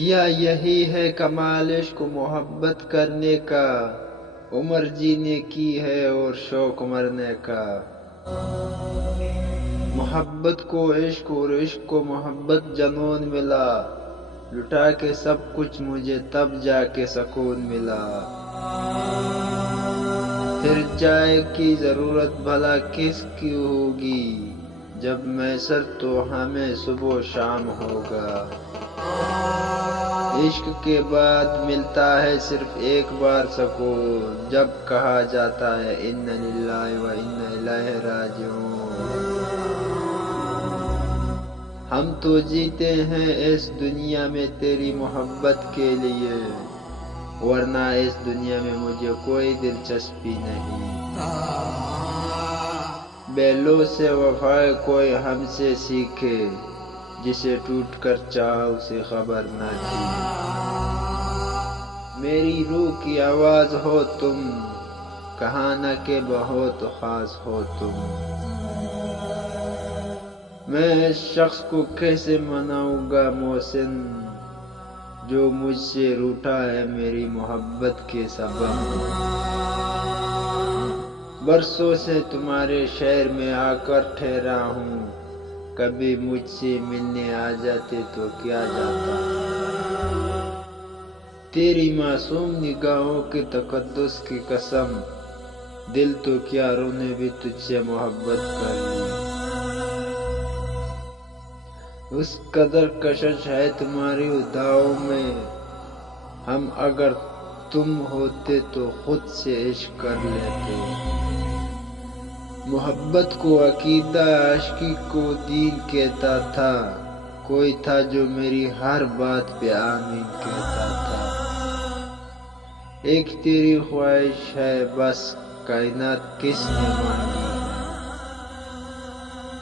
کیا یہی ہے کمال عشق و محبت کرنے کا، عمر جینے کی ہے اور شوق مرنے کا۔ محبت کو عشق اور عشق کو محبت جنون ملا، لٹا کے سب کچھ مجھے تب جا کے سکون ملا۔ پھر چائے کی ضرورت بھلا کس کی ہوگی، جب میسر تو ہمیں صبح و شام ہوگا۔ عشق کے بعد ملتا ہے صرف ایک بار سکون، جب کہا جاتا ہے انا للہ و انا الیہ راجعون۔ ہم تو جیتے ہیں اس دنیا میں تیری محبت کے لیے، ورنہ اس دنیا میں مجھے کوئی دلچسپی نہیں۔ بیلو سے وفا کوئی ہم سے سیکھے، جسے ٹوٹ کر چاہا اسے خبر نہ تھی۔ میری روح کی آواز ہو تم، کہاں نہ کہ بہت خاص ہو تم۔ میں اس شخص کو کیسے مناؤں گا محسن، جو مجھ سے روٹھا ہے میری محبت کے سبب۔ برسوں سے تمہارے شہر میں آ کر ٹھہرا ہوں، کبھی مجھ سے ملنے آ جاتے تو کیا جاتا۔ تیری معصوم نگاہوں کے تقدس کی قسم، دل تو کیا رونے بھی تجھ سے محبت کر لی۔ اس قدر کشش ہے تمہاری اداؤں میں، ہم اگر تم ہوتے تو خود سے عشق کر لیتے۔ محبت کو عقیدہ، عاشقی کو دین کہتا تھا، کوئی تھا جو میری ہر بات پہ آمین کہتا تھا۔ ایک تیری خواہش ہے بس، کائنات کس نے مانگی ہے۔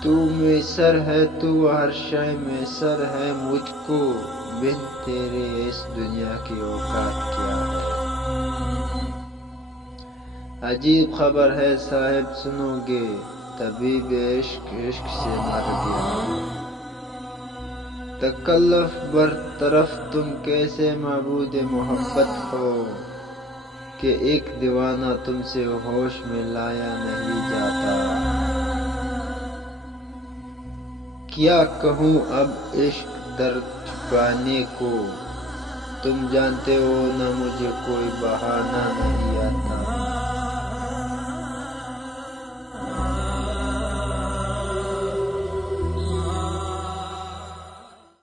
تو میسر ہے تو ہر شے میسر ہے مجھ کو، بن تیرے اس دنیا کی اوقات کیا ہے۔ عجیب خبر ہے صاحب سنو گے، طبیب عشق عشق سے مر گیا۔ تکلف برطرف تم کیسے معبود محبت ہو، کہ ایک دیوانہ تم سے ہوش میں لایا نہیں جاتا۔ کیا کہوں اب عشق درد چھپانے کو، تم جانتے ہو نہ مجھے کوئی بہانہ نہیں آتا۔